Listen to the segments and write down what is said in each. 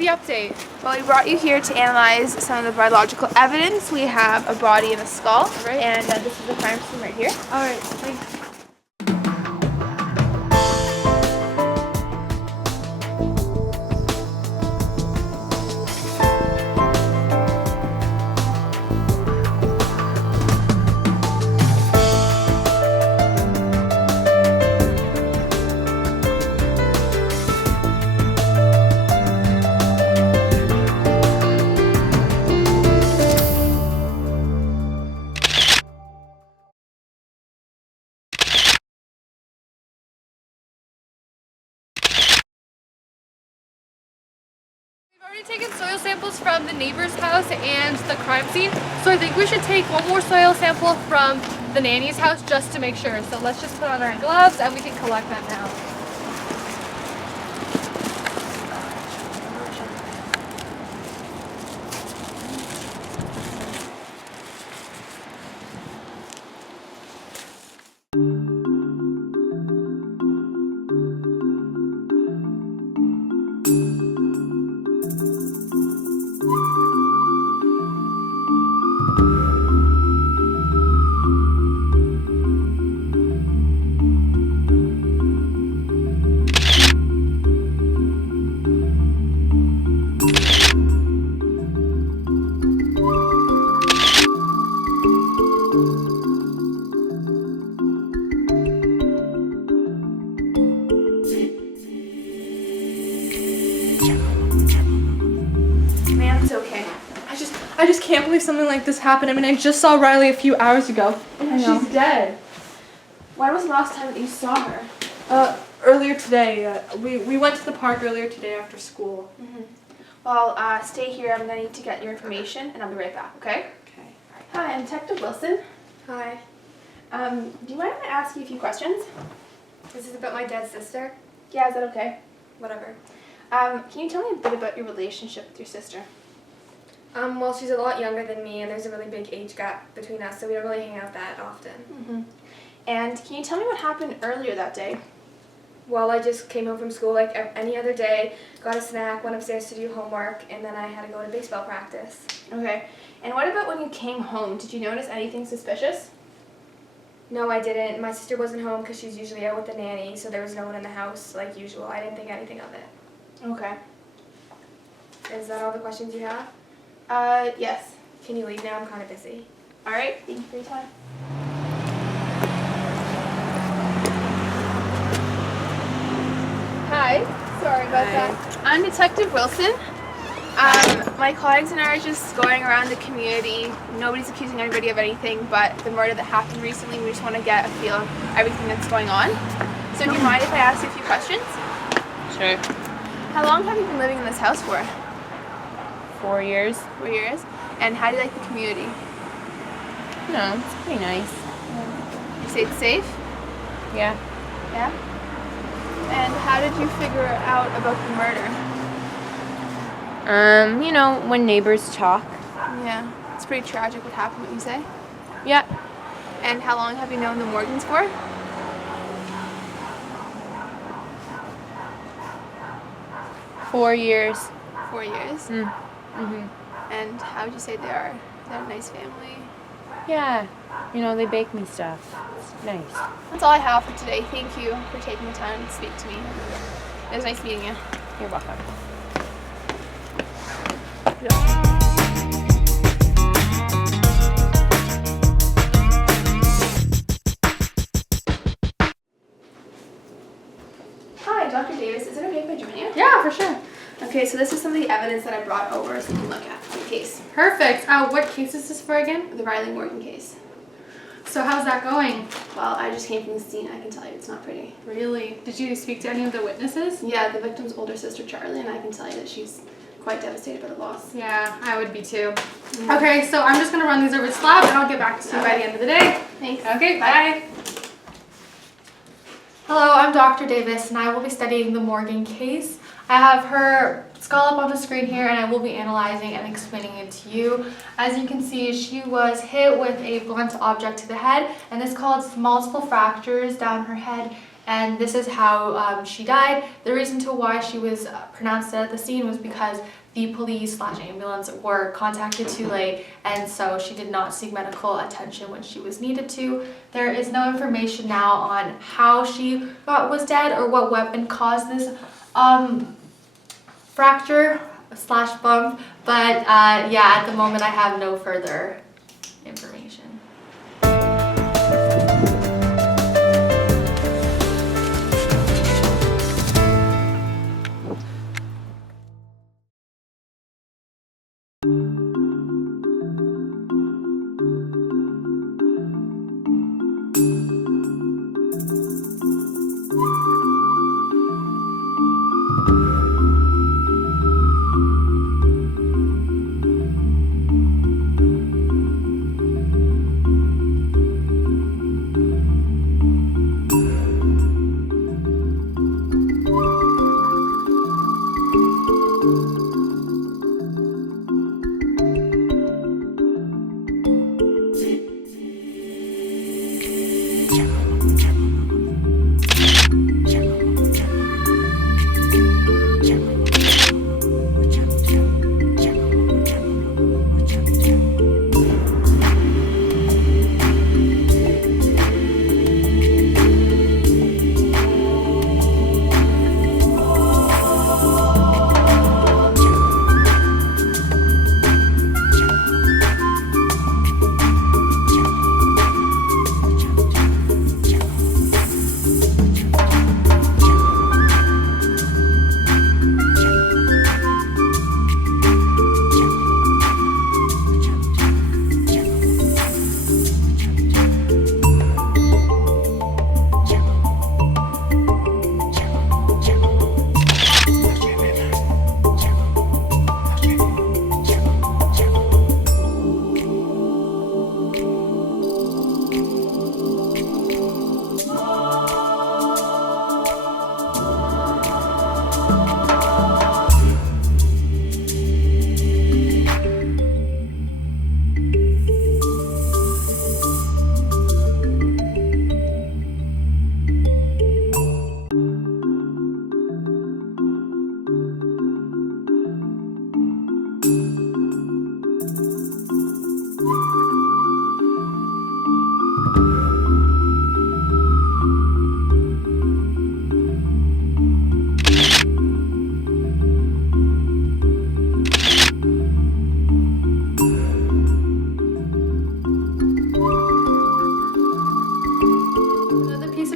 the update? Well, we brought you here to analyze some of the biological evidence. We have a body and a skull, Right. and this is the crime scene right here. All right, thanks. We've already taken soil samples from the neighbor's house and the crime scene, so I think we should take one more soil sample from the nanny's house just to make sure. So let's just put on our gloves and we can collect that now. Ma'am, it's okay. I just can't believe something like this happened. I mean, I just saw Riley a few hours ago. I know. She's dead. When was the last time that you saw her? Earlier today. We went to the park earlier today after school. Well, stay here. I'm gonna need to get your information, and I'll be right back. Okay? Okay. Hi, I'm Detective Wilson. Hi. Do you mind if I ask you a few questions? This is about my dead sister? Yeah, is that okay? Whatever. Can you tell me a bit about your relationship with your sister? Well, she's a lot younger than me, and there's a really big age gap between us, so we don't really hang out that often. And can you tell me what happened earlier that day? Well, I just came home from school like any other day, got a snack, went upstairs to do homework, and then I had to go to baseball practice. Okay. And what about when you came home? Did you notice anything suspicious? No, I didn't. My sister wasn't home because she's usually out with the nanny, so there was no one in the house like usual. I didn't think anything of it. Okay. Is that all the questions you have? Yes. Can you leave now? I'm kind of busy. All right. Thank you for your time. Hi. Sorry about that. I'm Detective Wilson. My colleagues and I are just going around the community. Nobody's accusing anybody of anything but the murder that happened recently. We just want to get a feel of everything that's going on. So do you mind if I ask you a few questions? Sure. How long have you been living in this house for? 4 years. 4 years. And how do you like the community? No, it's pretty nice. You say it's safe? Yeah. Yeah? And how did you figure out about the murder? You know, when neighbors talk. Yeah. It's pretty tragic what happened, what you say? Yeah. And how long have you known the Morgans for? 4 years. 4 years. Mm-hmm. And how would you say they are? They're a nice family. Yeah. You know, they bake me stuff. It's nice. That's all I have for today. Thank you for taking the time to speak to me. It was nice meeting you. You're welcome. Hi, Dr. Davis. Is it okay if I join you? Yeah, for sure. Okay, so this is some of the evidence that I brought over so you can look at the case. Perfect. What case is this for again? The Riley Morgan case. So how's that going? Well, I just came from the scene. I can tell you it's not pretty. Really? Did you speak to any of the witnesses? Yeah, the victim's older sister, Charlie, and I can tell you that she's quite devastated by the loss. Yeah, I would be too. Okay, so I'm just going to run these over to Slab and I'll get back to you by the end of the day. Thanks. Okay, bye. Hello, I'm Dr. Davis and I will be studying the Morgan case. I have her skull up on the screen here and I will be analyzing and explaining it to you. As you can see, she was hit with a blunt object to the head and this caused multiple fractures down her head and this is how she died. The reason to why she was pronounced dead at the scene was because the police/ambulance were contacted too late, and so she did not seek medical attention when she was needed to. There is no information now on how she was dead or what weapon caused this fracture/bump, but yeah, at the moment I have no further information.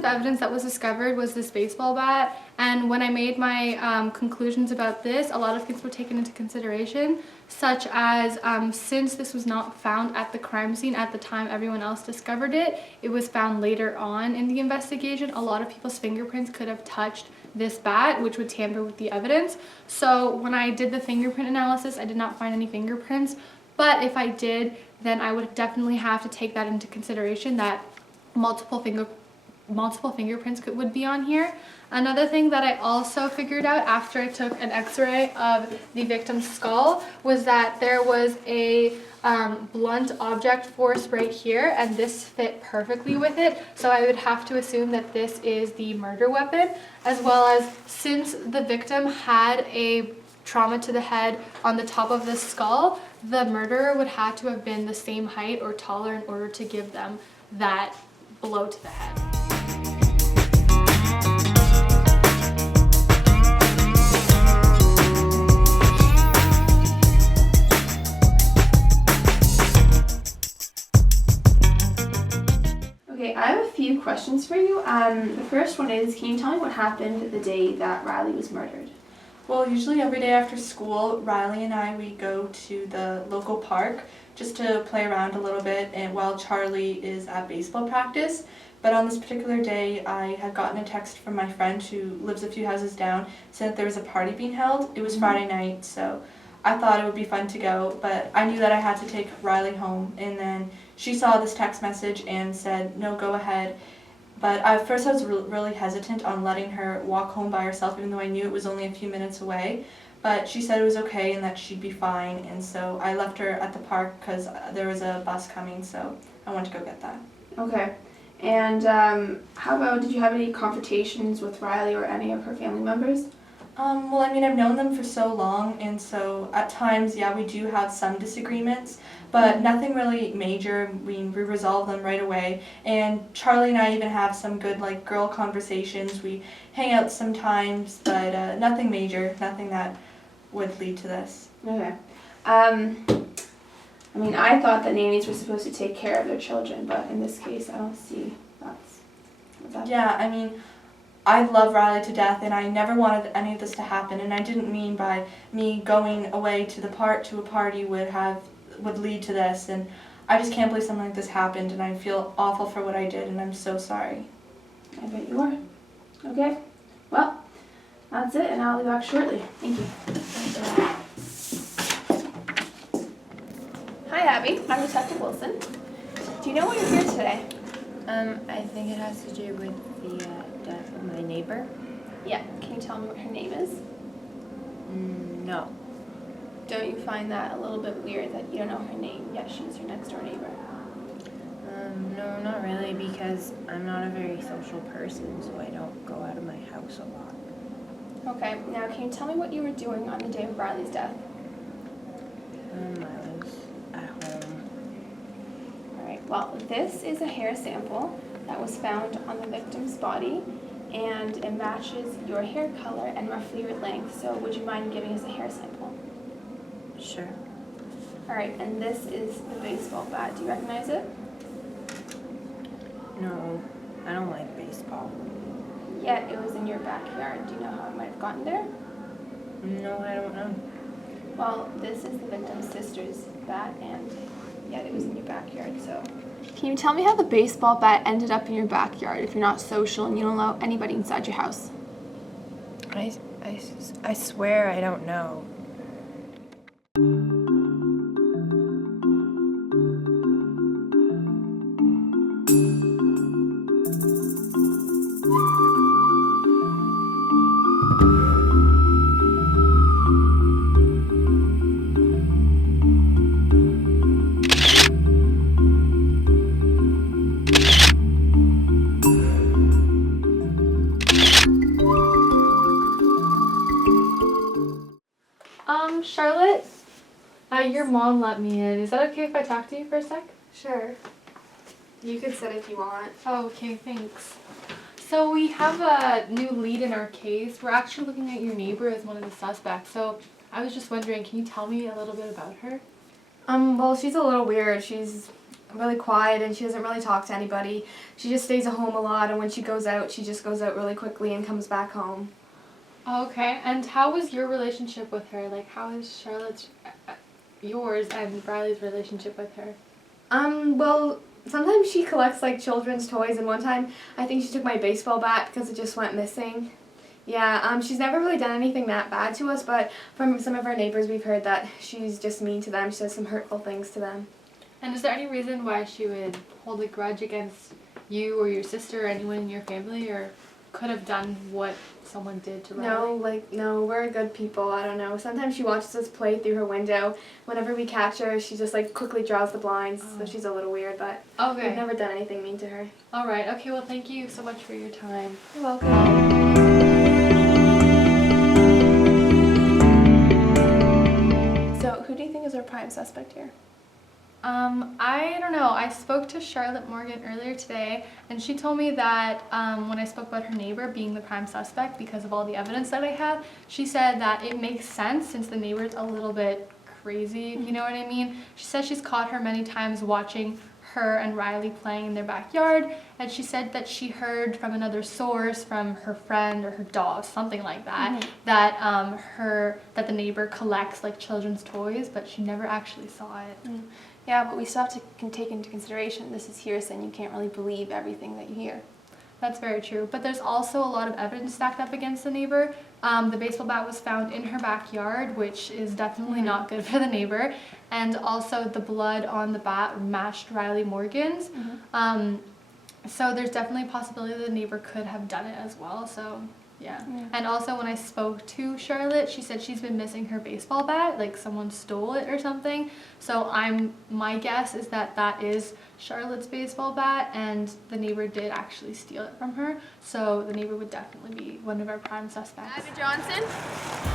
Evidence that was discovered was this baseball bat, and when I made my conclusions about this, a lot of things were taken into consideration, such as since this was not found at the crime scene at the time everyone else discovered it, it was found later on in the investigation. A lot of people's fingerprints could have touched this bat, which would tamper with the evidence. So when I did the fingerprint analysis, I did not find any fingerprints, but if I did, then I would definitely have to take that into consideration, that multiple fingerprints would be on here. Another thing that I also figured out after I took an x-ray of the victim's skull was that there was a blunt object force right here, and this fit perfectly with it, so I would have to assume that this is the murder weapon, as well as since the victim had a trauma to the head on the top of the skull, the murderer would have to have been the same height or taller in order to give them that blow to the head. Okay, I have a few questions for you. The first one is, can you tell me what happened the day that Riley was murdered? Well, usually every day after school, Riley and I, we go to the local park just to play around a little bit, and while Charlie is at baseball practice. But on this particular day, I had gotten a text from my friend who lives a few houses down, saying that there was a party being held. It was Friday night, so I thought it would be fun to go, but I knew that I had to take Riley home, and then she saw this text message and said, no, go ahead. But at first I was really hesitant on letting her walk home by herself, even though I knew it was only a few minutes away. But she said it was okay and that she'd be fine, and so I left her at the park because there was a bus coming, so I went to go get that. Okay. And how about, did you have any confrontations with Riley or any of her family members? Well, I mean, I've known them for so long, and so at times, yeah, we do have some disagreements, but nothing really major. We resolve them right away. And Charlie and I even have some good, like, girl conversations. We hang out sometimes, but nothing major, nothing that would lead to this. Okay. I mean, I thought that nannies were supposed to take care of their children, but in this case, I don't see that's. Yeah, I mean, I love Riley to death, and I never wanted any of this to happen. And I didn't mean by me going away to a party would lead to this. And I just can't believe something like this happened, and I feel awful for what I did, and I'm so sorry. I bet you are. Okay. Well, that's it, and I'll be back shortly. Thank you. Hi, Abby. I'm Detective Wilson. Do you know why you're here today? I think it has to do with the death of my neighbor. Yeah. Can you tell me what her name is? No. Don't you find that a little bit weird that you don't know her name, yet she's your next door neighbor? No, not really, because I'm not a very social person, so I don't go out of my house a lot. Okay. Now, can you tell me what you were doing on the day of Riley's death? I was at home. Alright, well, this is a hair sample that was found on the victim's body, and it matches your hair color and roughly your length, so would you mind giving us a hair sample? Sure. Alright, and this is the baseball bat. Do you recognize it? No, I don't like baseball. Yet it was in your backyard. Do you know how it might have gotten there? No, I don't know. Well, this is the victim's sister's bat, and yet it was in your backyard, so. Can you tell me how the baseball bat ended up in your backyard if you're not social and you don't allow anybody inside your house? I swear I don't know. Charlotte, your mom let me in. Is that okay if I talk to you for a sec? Sure. You can sit if you want. Oh, okay, thanks. So we have a new lead in our case. We're actually looking at your neighbor as one of the suspects. So I was just wondering, can you tell me a little bit about her? Well, she's a little weird. She's really quiet and she doesn't really talk to anybody. She just stays at home a lot, and when she goes out, she just goes out really quickly and comes back home. Okay, and how was your relationship with her? Like, how is Charlotte's, yours and Riley's relationship with her? Well, sometimes she collects, like, children's toys, and one time I think she took my baseball bat because it just went missing. Yeah, she's never really done anything that bad to us, but from some of our neighbors we've heard that she's just mean to them. She says some hurtful things to them. And is there any reason why she would hold a grudge against you or your sister or anyone in your family, or could have done what someone did to Riley? No, we're good people. I don't know. Sometimes she watches us play through her window. Whenever we catch her, she just like quickly draws the blinds, so she's a little weird, but Okay. we've never done anything mean to her. All right. Okay, well, thank you so much for your time. You're welcome. So, who do you think is our prime suspect here? I don't know. I spoke to Charlotte Morgan earlier today, and she told me that when I spoke about her neighbor being the prime suspect because of all the evidence that I have, she said that it makes sense since the neighbor's a little bit crazy, if you know what I mean. She said she's caught her many times watching her and Riley playing in their backyard, and she said that she heard from another source, from her friend or her dog, something like that, that the neighbor collects like children's toys, but she never actually saw it. Yeah, but we still have to take into consideration this is hearsay and you can't really believe everything that you hear. That's very true, but there's also a lot of evidence stacked up against the neighbor. The baseball bat was found in her backyard, which is definitely not good for the neighbor, and also the blood on the bat matched Riley Morgan's. So there's definitely a possibility that the neighbor could have done it as well, so Yeah. And also when I spoke to Charlotte, she said she's been missing her baseball bat, like someone stole it or something. So my guess is that that is Charlotte's baseball bat, and the neighbor did actually steal it from her. So the neighbor would definitely be one of our prime suspects. Abby Johnson,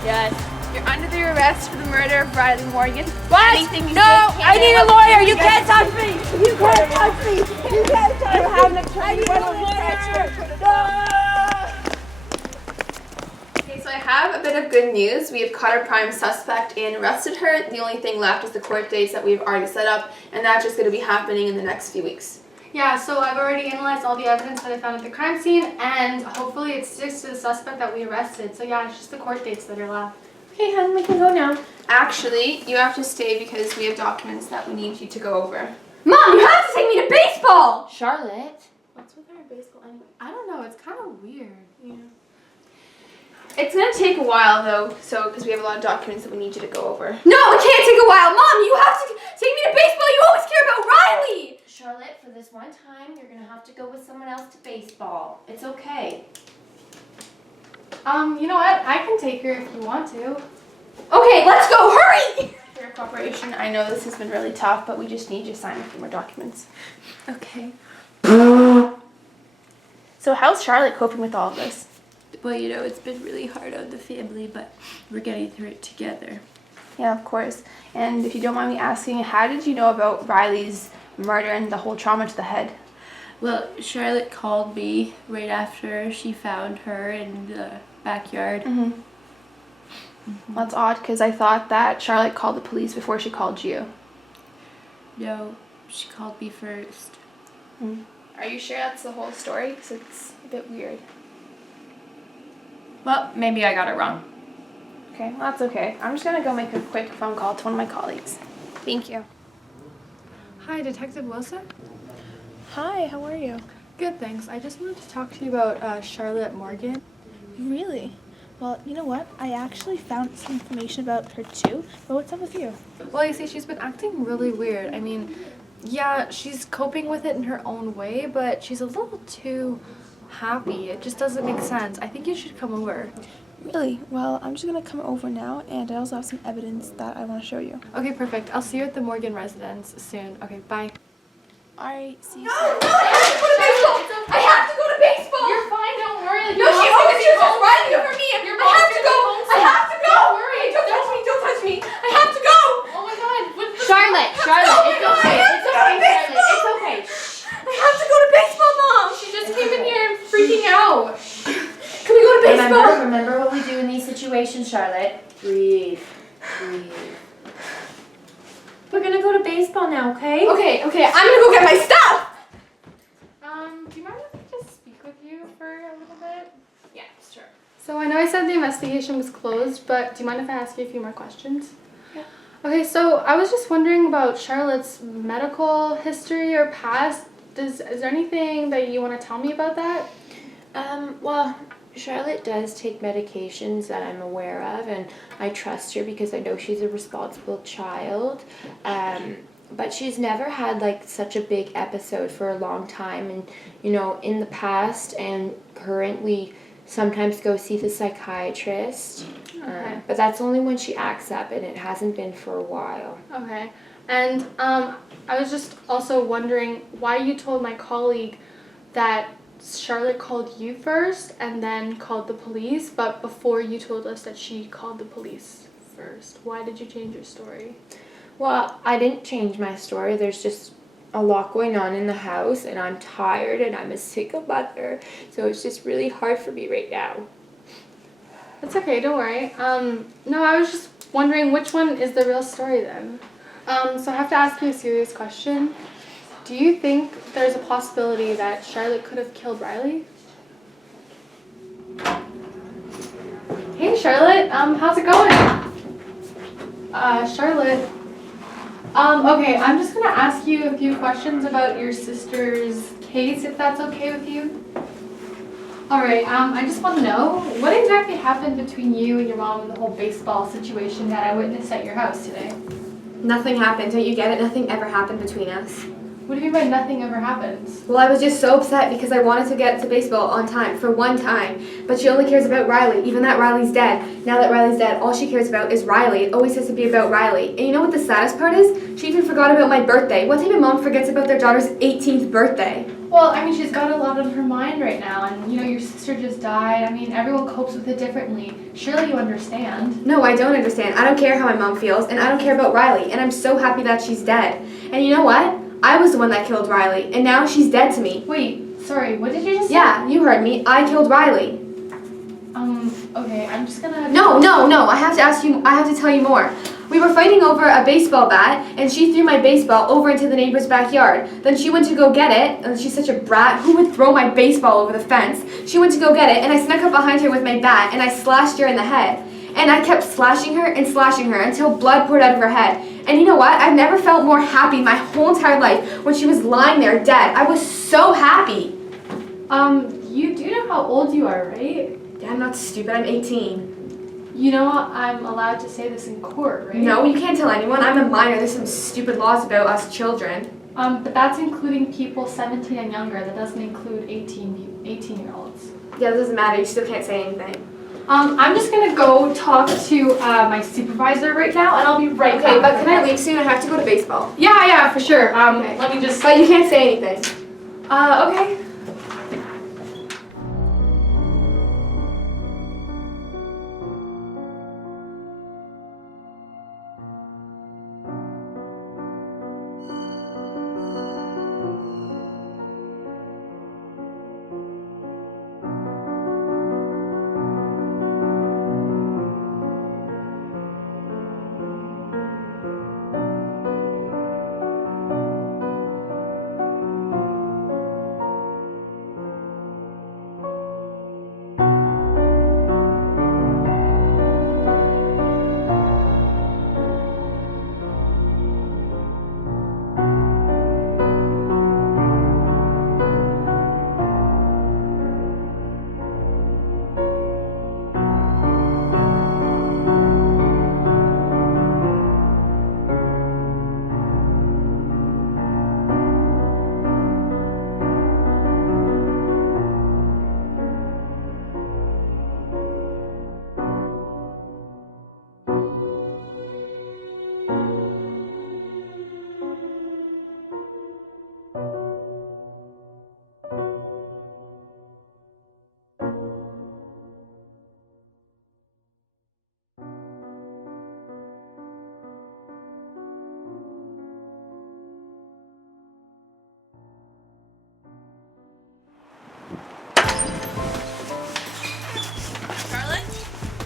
Yes. you're under the arrest for the murder of Riley Morgan. What? Anything you No, say I can need be- a lawyer. You can't touch me. You can't touch me. You can't touch me. I have an attorney. I need a lawyer. No. Okay, so I have a bit of good news. We have caught our prime suspect and arrested her. The only thing left is the court dates that we've already set up, and that's just going to be happening in the next few weeks. Yeah, so I've already analyzed all the evidence that I found at the crime scene, and hopefully it sticks to the suspect that we arrested. So yeah, it's just the court dates that are left. Okay, hon, we can go now. Actually, you have to stay because we have documents that we need you to go over. Mom, you have to take me to baseball. Charlotte. What's with her baseball anyway? I don't know, it's kind of weird. Yeah. It's gonna take a while though, because we have a lot of documents that we need you to go over. No, it can't take a while. Mom, you have to take me to baseball. You always care about Riley. Charlotte, for this one time, you're going to have to go with someone else to baseball. It's okay. You know what? I can take her if you want to. Okay, let's go. Hurry. For your cooperation, I know this has been really tough, but we just need you to sign a few more documents. Okay. So how's Charlotte coping with all of this? Well, you know, it's been really hard on the family, but we're getting through it together. Yeah, of course. And if you don't mind me asking, how did you know about Riley's murder and the whole trauma to the head? Well, Charlotte called me right after she found her in the backyard. That's odd, because I thought that Charlotte called the police before she called you. No, she called me first. Are you sure that's the whole story? Because it's a bit weird. Well, maybe I got it wrong. Okay, well, that's okay. I'm just gonna go make a quick phone call to one of my colleagues. Thank you. Hi, Detective Wilson. Hi, how are you? Good, thanks. I just wanted to talk to you about Charlotte Morgan. Really? Well, you know what? I actually found some information about her too, but what's up with you? Well, you see, she's been acting really weird. I mean, yeah, she's coping with it in her own way, but she's a little too happy. It just doesn't make sense. I think you should come over. Really? Well, I'm just gonna come over now, and I also have some evidence that I want to show you. Okay, perfect. I'll see you at the Morgan residence soon. Okay, bye. Alright, see you No, soon. no, I have to go to baseball. I have to go to baseball. You're fine, don't worry. No, she's always chooses Riley over me. Your I have mom's to gonna go. be home I soon. have to go. Don't worry. Don't touch me. Don't touch me. I have to go. Oh my god. What's the Charlotte, Oh Charlotte, my it's God, okay. I have It's to go to okay, Charlotte. baseball. It's okay. Shh. I have to go to baseball, Mom. She just came in here and freaking out. Can we go to baseball? Remember what we do in these situations, Charlotte. Breathe. Breathe. We're gonna go to baseball now, okay? Okay, I'm gonna go get my stuff. Do you mind if I just speak with you for a little bit? Yeah, sure. So I know I said the investigation was closed, but do you mind if I ask you a few more questions? Yeah. Okay, so I was just wondering about Charlotte's medical history or past. Is there anything that you want to tell me about that? Well, Charlotte does take medications that I'm aware of, and I trust her because I know she's a responsible child. But she's never had like such a big episode for a long time, and you know, in the past and currently sometimes go see the psychiatrist. Okay. But that's only when she acts up, and it hasn't been for a while. Okay. And I was just also wondering why you told my colleague that Charlotte called you first and then called the police, but before you told us that she called the police first. Why did you change your story? Well, I didn't change my story. There's just a lot going on in the house, and I'm tired, and I'm a single mother, so it's just really hard for me right now. That's okay, don't worry. No, I was just wondering which one is the real story then. So I have to ask you a serious question. Do you think there's a possibility that Charlotte could have killed Riley? Hey Charlotte, how's it going? Charlotte. Okay, I'm just gonna ask you a few questions about your sister's case, if that's okay with you. Alright, I just want to know, what exactly happened between you and your mom and the whole baseball situation that I witnessed at your house today? Nothing happened, don't you get it? Nothing ever happened between us. What do you mean by nothing ever happens? Well, I was just so upset because I wanted to get to baseball on time for one time, but she only cares about Riley, even that Riley's dead. Now that Riley's dead, all she cares about is Riley. It always has to be about Riley. And you know what the saddest part is? She even forgot about my birthday. What type of mom forgets about their daughter's 18th birthday? Well, I mean, she's got a lot on her mind right now, and you know, your sister just died. I mean, everyone copes with it differently. Surely you understand. No, I don't understand. I don't care how my mom feels, and I don't care about Riley, and I'm so happy that she's dead. And you know what? I was the one that killed Riley, and now she's dead to me. Wait, sorry, what did you just say? Yeah, you heard me. I killed Riley. Okay, I'm just gonna... No, I have to tell you more. We were fighting over a baseball bat, and she threw my baseball over into the neighbor's backyard. Then she went to go get it, and she's such a brat. Who would throw my baseball over the fence? She went to go get it, and I snuck up behind her with my bat, and I slashed her in the head. And I kept slashing her until blood poured out of her head. And you know what? I've never felt more happy my whole entire life when she was lying there dead. I was so happy. You do know how old you are, right? Yeah, I'm not stupid. I'm 18. You know I'm allowed to say this in court, right? No, you can't tell anyone. I'm a minor. There's some stupid laws about us children. But that's including people 17 and younger. That doesn't include 18-year-olds. Yeah, that doesn't matter. You still can't say anything. I'm just gonna go talk to my supervisor right now, and I'll be right back. Okay, but can I leave soon? I have to go to baseball. Yeah, for sure. Okay. Let me just... But you can't say anything. Okay.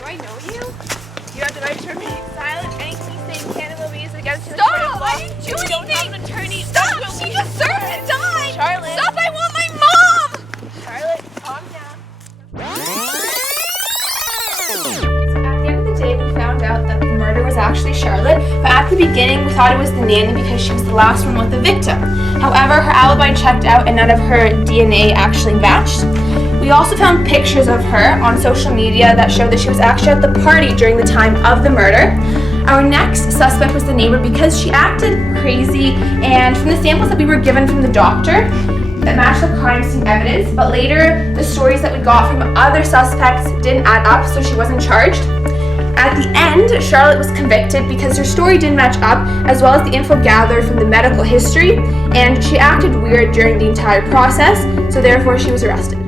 I know you? You have the right to remain silent. Anything you say can and will be used against you. Stop! I didn't do anything! We don't have an attorney. Stop! She deserves to die! Charlotte! Stop! I want my mom! Charlotte, calm down. At the end of the day, we found out that the murder was actually Charlotte, but at the beginning, we thought it was the nanny because she was the last one with the victim. However, her alibi checked out and none of her DNA actually matched. We also found pictures of her on social media that showed that she was actually at the party during the time of the murder. Our next suspect was the neighbor because she acted crazy, and from the samples that we were given from the doctor, that matched the crime scene evidence, but later the stories that we got from other suspects didn't add up, so she wasn't charged. At the end, Charlotte was convicted because her story didn't match up, as well as the info gathered from the medical history, and she acted weird during the entire process, so therefore she was arrested.